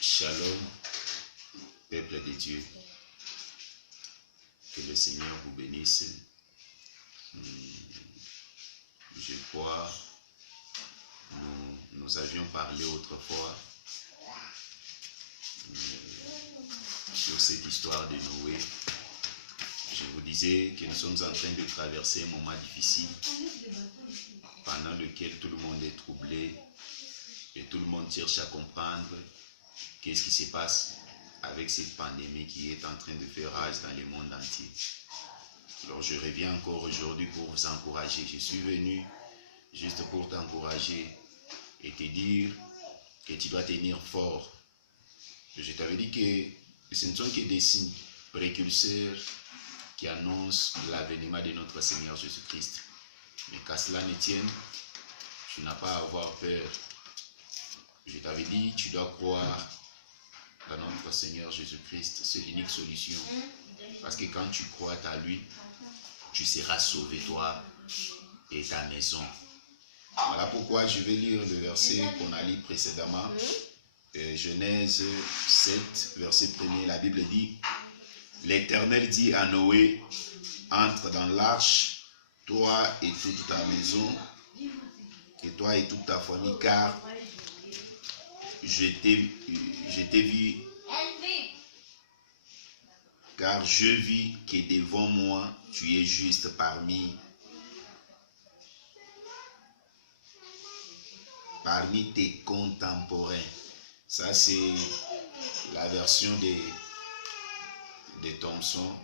Shalom, peuple de Dieu. Que le Seigneur vous bénisse. Je crois, nous avions parlé autrefois sur cette histoire de Noé. Je vous disais que nous sommes en train de traverser un moment difficile pendant lequel tout le monde est troublé et tout le monde cherche à comprendre qu'est-ce qui se passe avec cette pandémie qui est en train de faire rage dans le monde entier. Alors je reviens encore aujourd'hui pour vous encourager. Je suis venu juste pour t'encourager et te dire que tu dois tenir fort. Je t'avais dit que ce ne sont que des signes précurseurs qui annoncent l'avènement de notre Seigneur Jésus-Christ. Mais qu'à cela ne tienne, tu n'as pas à avoir peur. Je t'avais dit, tu dois croire dans notre Seigneur Jésus-Christ. C'est l'unique solution. Parce que quand tu crois à lui, tu seras sauvé, toi et ta maison. Voilà pourquoi je vais lire le verset qu'on a lu précédemment. Genèse 7, verset 1er, la Bible dit: l'Éternel dit à Noé, entre dans l'arche, toi et toute ta maison, et toi et toute ta famille, car je t'ai vu, car je vis que devant moi, tu es juste parmi tes contemporains. Ça, c'est la version de Thomson.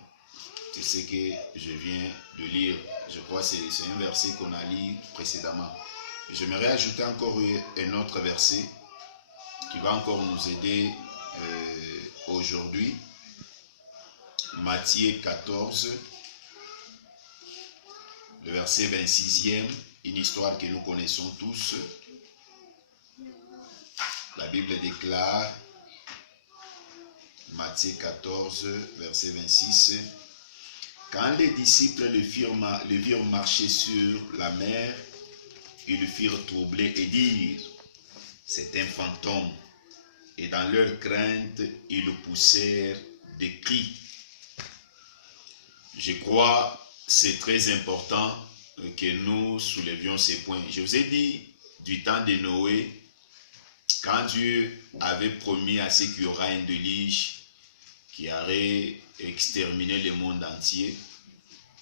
C'est ce que je viens de lire. Je crois que c'est un verset qu'on a lu précédemment. J'aimerais ajouter encore un autre verset qui va encore nous aider aujourd'hui. Matthieu 14, le verset 26e, une histoire que nous connaissons tous. La Bible déclare, Matthieu 14, verset 26, quand les disciples le virent marcher sur la mer, ils le firent troubler et dire, c'est un fantôme. Et dans leur crainte, ils le poussèrent des cris. Je crois que c'est très important que nous soulevions ces points. Je vous ai dit, du temps de Noé, quand Dieu avait promis à ceux qu'il y aura un déluge qui aurait exterminé le monde entier,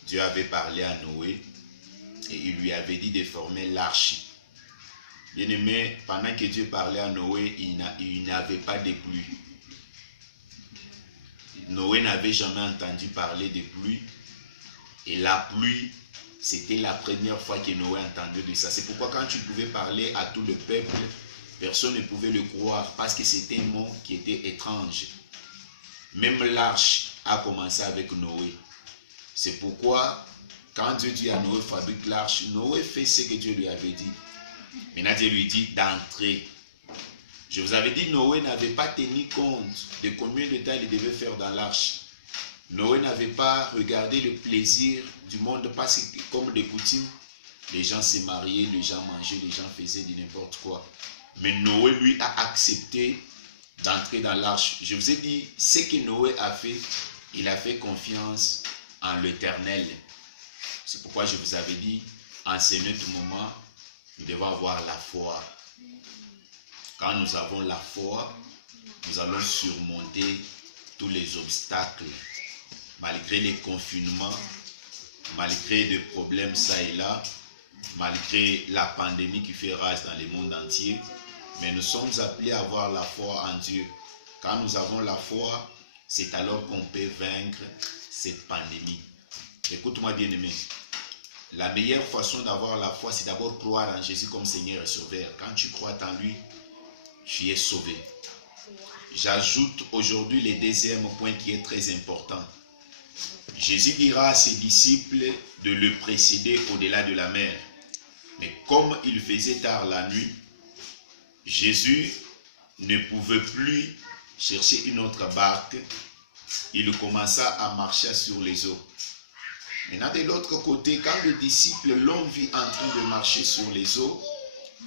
Dieu avait parlé à Noé et il lui avait dit de former l'arche. Bien aimé, pendant que Dieu parlait à Noé, il n'avait pas de pluie. Noé n'avait jamais entendu parler de pluie. Et la pluie, c'était la première fois que Noé entendait de ça. C'est pourquoi quand tu pouvais parler à tout le peuple, personne ne pouvait le croire parce que c'était un mot qui était étrange. Même l'arche a commencé avec Noé. C'est pourquoi quand Dieu dit à Noé fabrique l'arche, Noé fait ce que Dieu lui avait dit. Maintenant Dieu lui dit d'entrer. Je vous avais dit Noé n'avait pas tenu compte de combien de temps il devait faire dans l'arche. Noé n'avait pas regardé le plaisir du monde parce que comme de coutume, les gens se mariaient, les gens mangeaient, les gens faisaient de n'importe quoi. Mais Noé, lui, a accepté d'entrer dans l'arche. Je vous ai dit, ce que Noé a fait, il a fait confiance en l'Éternel. C'est pourquoi je vous avais dit, en ce moment, nous devons avoir la foi. Quand nous avons la foi, nous allons surmonter tous les obstacles. Malgré les confinements, malgré des problèmes ça et là, malgré la pandémie qui fait rage dans le monde entier, mais nous sommes appelés à avoir la foi en Dieu. Quand nous avons la foi, c'est alors qu'on peut vaincre cette pandémie. Écoute-moi bien aimé, la meilleure façon d'avoir la foi, c'est d'abord croire en Jésus comme Seigneur et Sauveur. Quand tu crois en lui, tu es sauvé. J'ajoute aujourd'hui le deuxième point qui est très important. Jésus dira à ses disciples de le précéder au-delà de la mer. Mais comme il faisait tard la nuit, Jésus ne pouvait plus chercher une autre barque. Il commença à marcher sur les eaux. Maintenant, de l'autre côté, quand les disciples l'ont vu en train de marcher sur les eaux,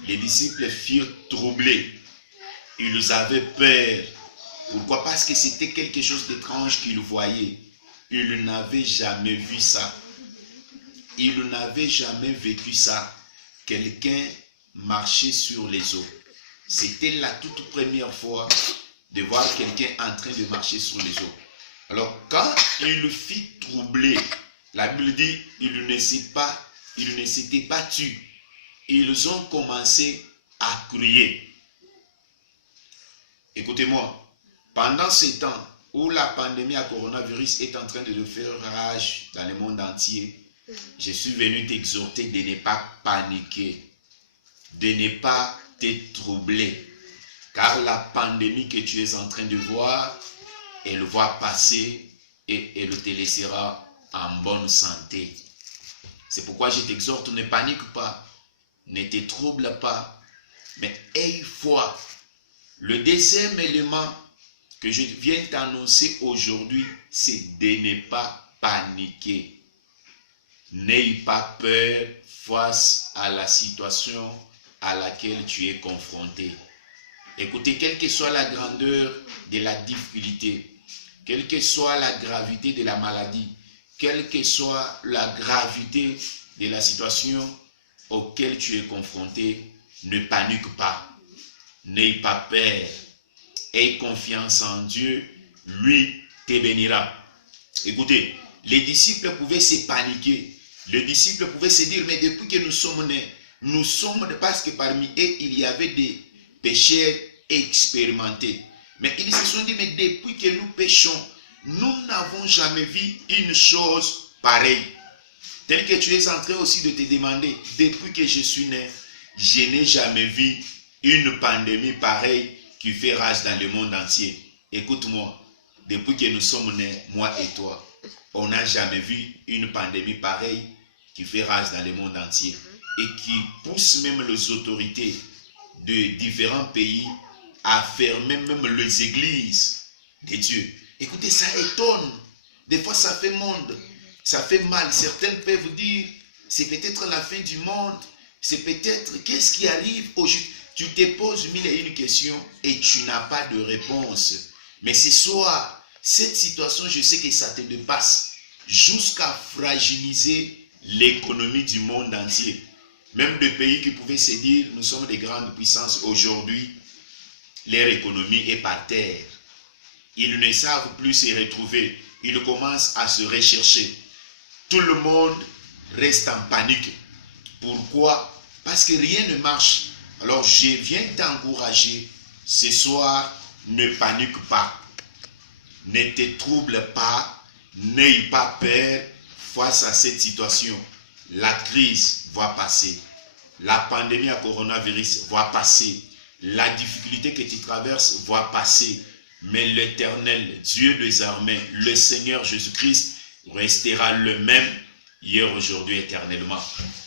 les disciples firent troubler. Ils avaient peur. Pourquoi? Parce que c'était quelque chose d'étrange qu'ils voyaient. Ils n'avaient jamais vu ça. Ils n'avaient jamais vécu ça. Quelqu'un marchait sur les eaux. C'était la toute première fois de voir quelqu'un en train de marcher sur les eaux. Alors, quand il fit troubler, la Bible dit, ils ne s'étaient pas tus. Ils ont commencé à crier. Écoutez-moi, pendant ce temps où la pandémie à coronavirus est en train de faire rage dans le monde entier, je suis venu t'exhorter de ne pas paniquer, de ne pas te troubler, car la pandémie que tu es en train de voir, elle va passer et elle te laissera en bonne santé. C'est pourquoi je t'exhorte, ne panique pas, ne te trouble pas, mais aie foi. Le deuxième élément que je viens t'annoncer aujourd'hui, c'est de ne pas paniquer. N'aie pas peur face à la situation à laquelle tu es confronté. Écoutez, quelle que soit la grandeur de la difficulté, quelle que soit la gravité de la maladie, quelle que soit la gravité de la situation auquel tu es confronté, ne panique pas. N'aie pas peur. Aie confiance en Dieu. Lui te bénira. Écoutez, les disciples pouvaient se paniquer. Les disciples pouvaient se dire, mais depuis que nous sommes nés, nous sommes parce que parmi eux, il y avait des pécheurs expérimentés. Mais ils se sont dit, mais depuis que nous péchons, nous n'avons jamais vu une chose pareille. Tel que tu es en train aussi de te demander, depuis que je suis né, je n'ai jamais vu une pandémie pareille qui fait rage dans le monde entier. Écoute-moi, depuis que nous sommes nés, moi et toi, on n'a jamais vu une pandémie pareille qui fait rage dans le monde entier et qui pousse même les autorités de différents pays à fermer même les églises de Dieu. Écoutez, ça étonne. Des fois, ça fait monde. Ça fait mal. Certains peuvent vous dire, c'est peut-être la fin du monde. C'est peut-être, qu'est-ce qui arrive aujourd'hui? Tu te poses mille et une questions et tu n'as pas de réponse. Mais ce soir, cette situation, je sais que ça te dépasse jusqu'à fragiliser l'économie du monde entier. Même des pays qui pouvaient se dire, nous sommes des grandes puissances aujourd'hui, leur économie est par terre. Ils ne savent plus se retrouver. Ils commencent à se rechercher. Tout le monde reste en panique. Pourquoi? Parce que rien ne marche. Alors je viens t'encourager. Ce soir, ne panique pas. Ne te trouble pas. N'aie pas peur face à cette situation. La crise va passer. La pandémie à coronavirus va passer. La difficulté que tu traverses va passer. Mais l'Éternel, Dieu des armées, le Seigneur Jésus-Christ, restera le même hier, aujourd'hui, éternellement.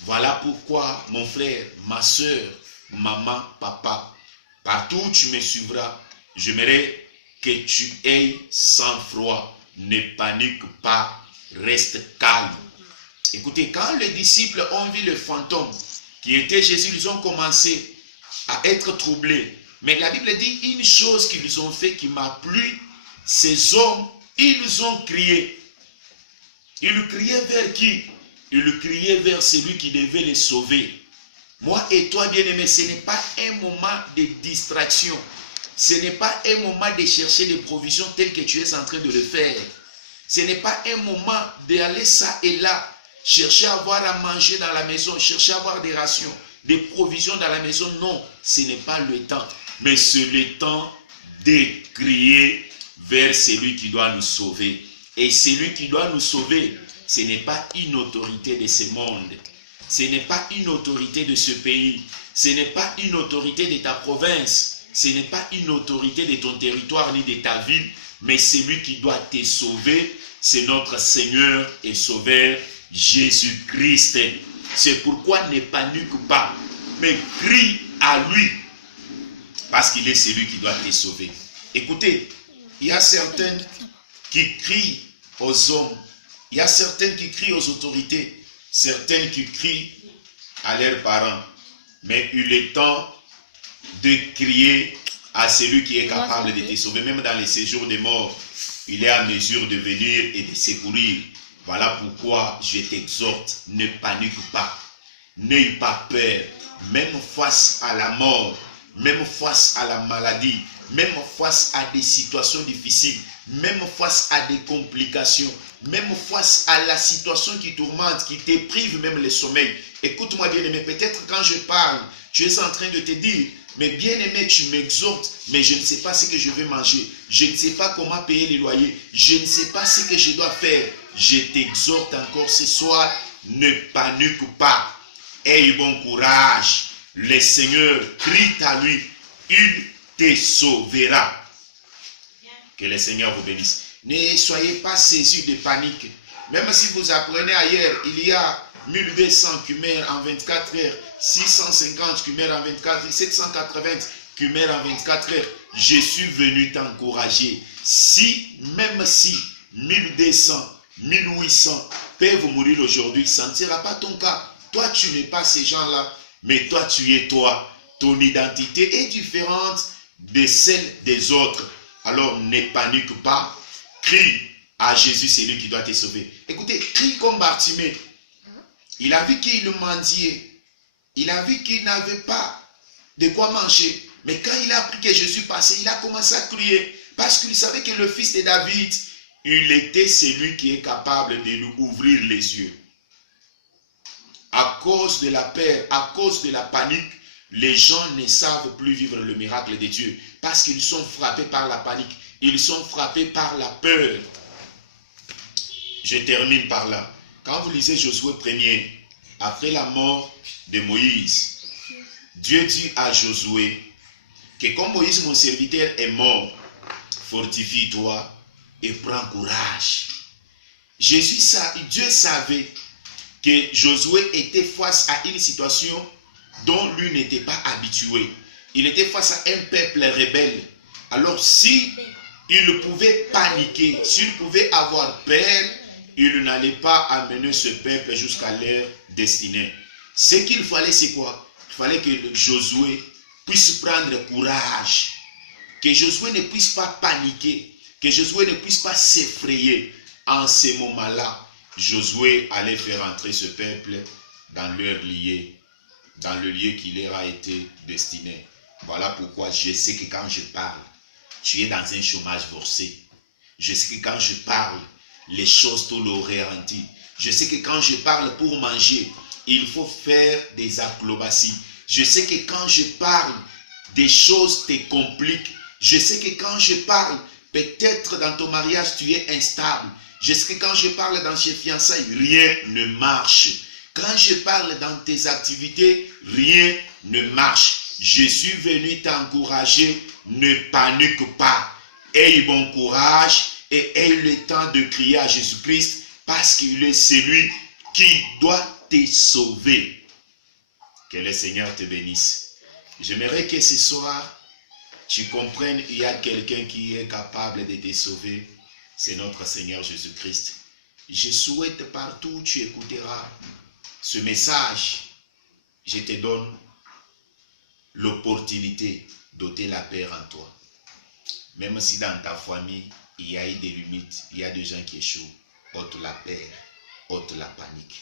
Voilà pourquoi, mon frère, ma soeur, maman, papa, partout où tu me suivras, j'aimerais que tu aies sang-froid. Ne panique pas, reste calme. Écoutez, quand les disciples ont vu le fantôme qui était Jésus, ils ont commencé à être troublés. Mais la Bible dit une chose qu'ils ont fait qui m'a plu. Ces hommes, ils ont crié. Ils criaient vers qui? Ils criaient vers celui qui devait les sauver. Moi et toi, bien-aimés, ce n'est pas un moment de distraction. Ce n'est pas un moment de chercher des provisions telles que tu es en train de le faire. Ce n'est pas un moment d'aller ça et là, chercher à avoir à manger dans la maison, chercher à avoir des rations, des provisions dans la maison. Non, ce n'est pas le temps. Mais c'est le temps de crier vers celui qui doit nous sauver. Et celui qui doit nous sauver, ce n'est pas une autorité de ce monde. Ce n'est pas une autorité de ce pays. Ce n'est pas une autorité de ta province. Ce n'est pas une autorité de ton territoire ni de ta ville. Mais celui qui doit te sauver, c'est notre Seigneur et Sauveur Jésus-Christ. C'est pourquoi ne panique pas, mais crie à lui. Parce qu'il est celui qui doit te sauver. Écoutez, il y a certains qui crient aux hommes. Il y a certains qui crient aux autorités. Certains qui crient à leurs parents. Mais il est temps de crier à celui qui est capable de te sauver. Même dans les séjours des morts, il est à mesure de venir et de secourir. Voilà pourquoi je t'exhorte, ne panique pas. N'aie pas peur, même face à la mort, même face à la maladie, même face à des situations difficiles, même face à des complications, même face à la situation qui tourmente, qui te prive même le sommeil. Écoute-moi bien-aimé, peut-être quand je parle, tu es en train de te dire, mais bien-aimé, tu m'exhortes, mais je ne sais pas ce que je vais manger, je ne sais pas comment payer les loyers, je ne sais pas ce que je dois faire. Je t'exhorte encore ce soir, ne panique pas. Aie bon courage. Le Seigneur crie à lui, il te sauvera. Que le Seigneur vous bénisse. Ne soyez pas saisis de panique. Même si vous apprenez ailleurs, il y a 1200 qui meurent en 24 heures, 650 qui meurent en 24 heures, 780 qui meurent en 24 heures. Je suis venu t'encourager. Même si 1200, 1800 peuvent mourir aujourd'hui, ça ne sera pas ton cas. Toi, tu n'es pas ces gens-là, mais toi, tu es toi. Ton identité est différente de celle des autres. Alors, ne panique pas. Crie à Jésus, c'est lui qui doit te sauver. Écoutez, crie comme Bartimée. Il a vu qu'il mendiait. Il a vu qu'il n'avait pas de quoi manger. Mais quand il a appris que Jésus passait, il a commencé à crier. Parce qu'il savait que le fils de David, il était celui qui est capable de lui ouvrir les yeux. À cause de la peur, à cause de la panique, les gens ne savent plus vivre le miracle de Dieu. Parce qu'ils sont frappés par la panique. Ils sont frappés par la peur. Je termine par là. Quand vous lisez Josué 1er, après la mort de Moïse, Dieu dit à Josué que comme Moïse, mon serviteur, est mort, fortifie-toi et prends courage. Dieu savait que Josué était face à une situation dont lui n'était pas habitué. Il était face à un peuple rebelle. Alors si il pouvait paniquer, s'il pouvait avoir peur, il n'allait pas amener ce peuple jusqu'à leur destinée. Ce qu'il fallait, c'est quoi? Il fallait que Josué puisse prendre courage, que Josué ne puisse pas paniquer, que Josué ne puisse pas s'effrayer. En ce moment-là, Josué allait faire entrer ce peuple dans leur lieu, dans le lieu qui leur a été destiné. Voilà pourquoi je sais que quand je parle, tu es dans un chômage forcé. Je sais que quand je parle, les choses te le ralentissent. Je sais que quand je parle pour manger, il faut faire des acrobaties. Je sais que quand je parle, des choses te compliquent. Je sais que quand je parle, peut-être dans ton mariage, tu es instable. Je sais que quand je parle dans tes fiançailles, rien ne marche. Quand je parle dans tes activités, rien ne marche. Je suis venu t'encourager, ne panique pas. Aie bon courage et aie le temps de crier à Jésus-Christ parce qu'il est celui qui doit te sauver. Que le Seigneur te bénisse. J'aimerais que ce soir, tu comprennes, il y a quelqu'un qui est capable de te sauver. C'est notre Seigneur Jésus-Christ. Je souhaite partout où tu écouteras ce message, je te donne l'opportunité d'ôter la peur en toi. Même si dans ta famille, il y a eu des limites, il y a des gens qui échouent, ôte la peur, ôte la panique.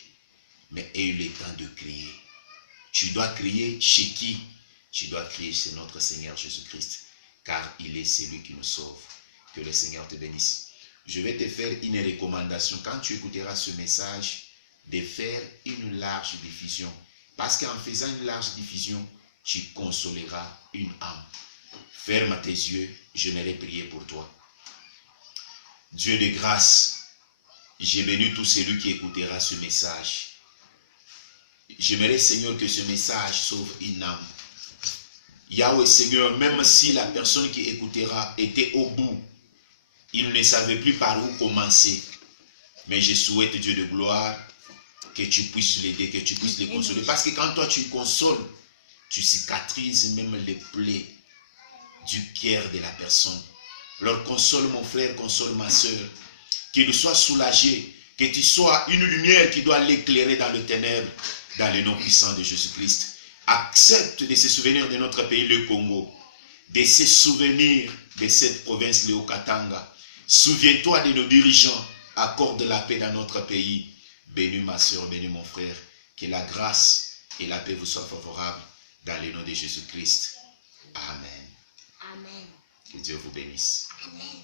Mais aie le temps de crier. Tu dois crier chez qui? Tu dois crier chez notre Seigneur Jésus-Christ, car il est celui qui nous sauve. Que le Seigneur te bénisse. Je vais te faire une recommandation. Quand tu écouteras ce message, de faire une large diffusion. Parce qu'en faisant une large diffusion, tu consoleras une âme. Ferme tes yeux, j'aimerais prier pour toi. Dieu de grâce, j'ai béni tout celui qui écoutera ce message. J'aimerais, Seigneur, que ce message sauve une âme. Yahweh, Seigneur, même si la personne qui écoutera était au bout, il ne savait plus par où commencer. Mais je souhaite, Dieu de gloire, que tu puisses l'aider, que tu puisses le consoler. Parce que quand toi tu consoles, tu cicatrises même les plaies du cœur de la personne. Alors console mon frère, console ma soeur, qu'il soit soulagé, que tu sois une lumière qui doit l'éclairer dans le ténèbre, dans le nom puissant de Jésus-Christ. Accepte de se souvenir de notre pays, le Congo. de se souvenir de cette province Léo Katanga. Souviens-toi de nos dirigeants. Accorde la paix dans notre pays. Bénis ma soeur, bénis mon frère. Que la grâce et la paix vous soient favorables dans le nom de Jésus-Christ. Amen. Amen. Que Dieu vous bénisse. Amen.